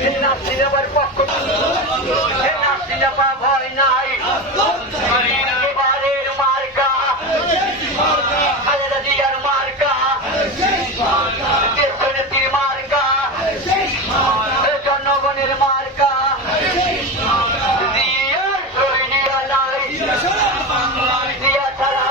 সেই নাস্তি নেবার পক্ষ সেই নাস্তি নেবা ভয় নাই। এবারের মার্কা। খালেদা জিয়ার মার্কা। দেশনেত্রীর মার্কা। জনগণের মার্কা।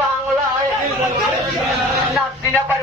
বাংলায় নাস্তি নেবার